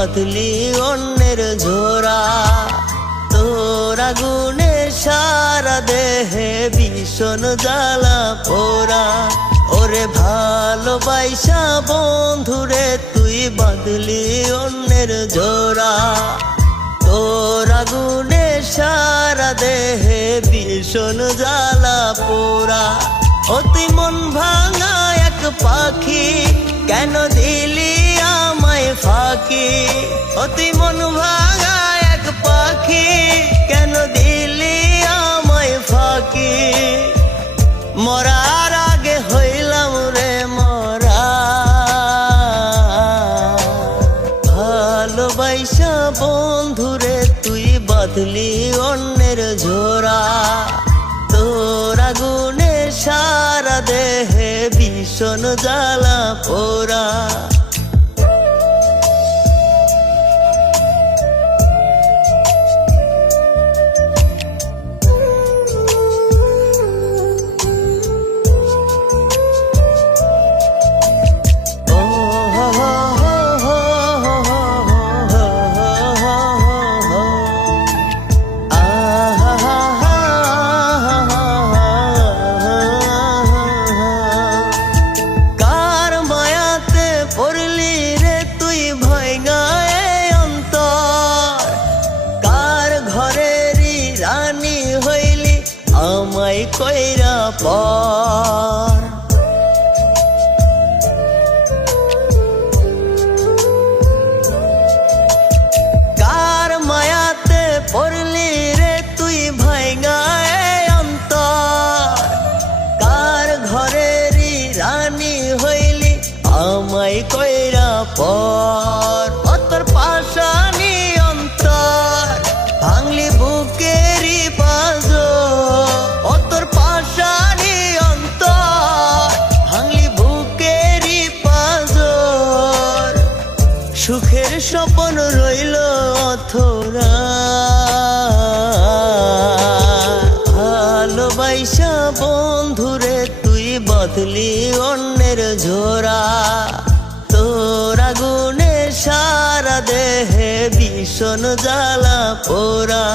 বাঁধলি অন্যের ঝোরা। তোর আগুনে সারা দেহে ভীষণ জ্বালা পোড়া। ওরে ভালোবাসা বন্ধুরে তুই বাঁধলি অন্যের ঝোরা। তোর আগুনে সারা দেহে ভীষণ জ্বালা পোড়া। ও তুই মন ভাঙা এক পাখি, কেন দিলি আমায় ফাঁকি? ও তুই মন ভাঙা এক পাখি, কেন দিলি আমায় ফাঁকি? মরার আগে হইলাম রে মরা। ভালোবাসা বন্ধুরে তুই বাঁধলি অন্যের ঝোরা। তোর আগুনে সারা দেহে ভীষণ জ্বালা পোড়া। আমায় কইরা পর কার মায়াতে পড়লি রে তুই ভাইগায় অন্তর? কার ঘরেরই রানী হইলি আমায় কইরা পর? অতর পাশানি অন্তর ভাঙলি বুকেরই বাজো। অতর পাশানি অন্তর ভাঙলি বুকেরই পাজর। সুখের স্বপ্ন রইল অথরা। ভালোবাসা বন্ধুরে তুই বাঁধলি অন্যের ঝোরা। তোর আগুনে সারা দেহে ভীষণ জ্বালা পোড়া।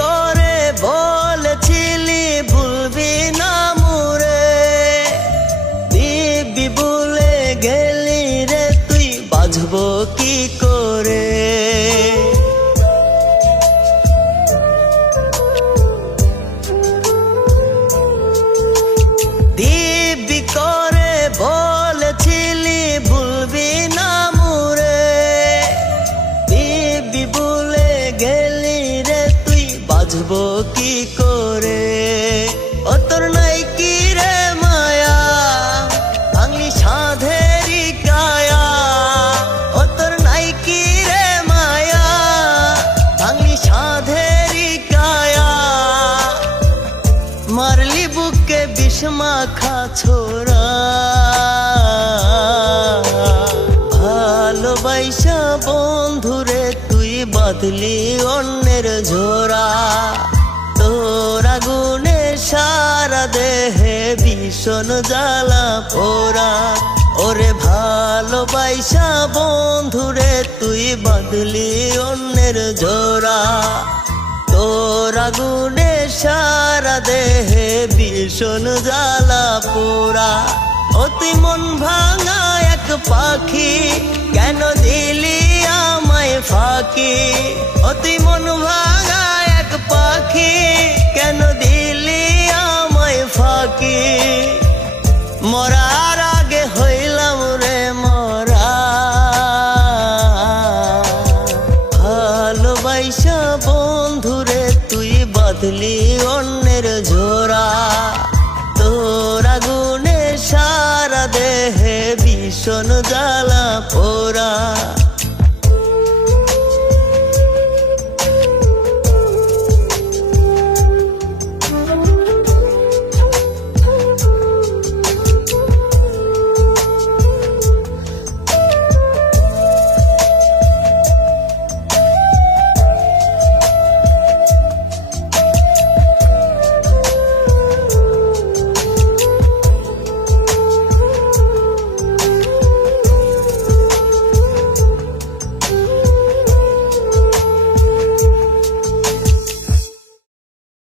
করে বলেছিলি ভুলবি না মুরে, দিবি ভুলে গেলি রে তুই বাঁচবো কি করে? দিবি করে বলেছিলি ভুলবি না মুরে, দিবি ভুলে গেলি রে বাঁচবো কি করে? ও তোর নাই কি রে মায়া, ভাঙলি সাধেরি কায়া। ও তোর নাই কি রে মায়া, ভাঙলি সাধেরি কায়া। মারলি বুকে বিষ মাখা ছোরা। ভালোবাসা বন্ধুরে তুই বাঁধলি অন্যের ঝোরা। তোর আগুনে সারা দেহে ভীষণ জ্বালা পোড়া। ওরে ভালোবাসা বন্ধুরে তুই বাঁধলি অন্যের ঝোরা। তোর আগুনে সারা দেহে ভীষণ জ্বালা পোড়া। ও তুই মন ভাঙা এক পাখি, কেন দিলি আমায় ফাঁকি? ও তুই মন ভাঙা এক পাখি, কেন দিলি আমায় ফাঁকি? মরার আগে হইলাম রে মরা। ভালোবাসা বন্ধুরে তুই বাঁধলি অন্যের ঝোরা। তোর আগুনে সারা দেহে ভীষণ জ্বালা পোড়া।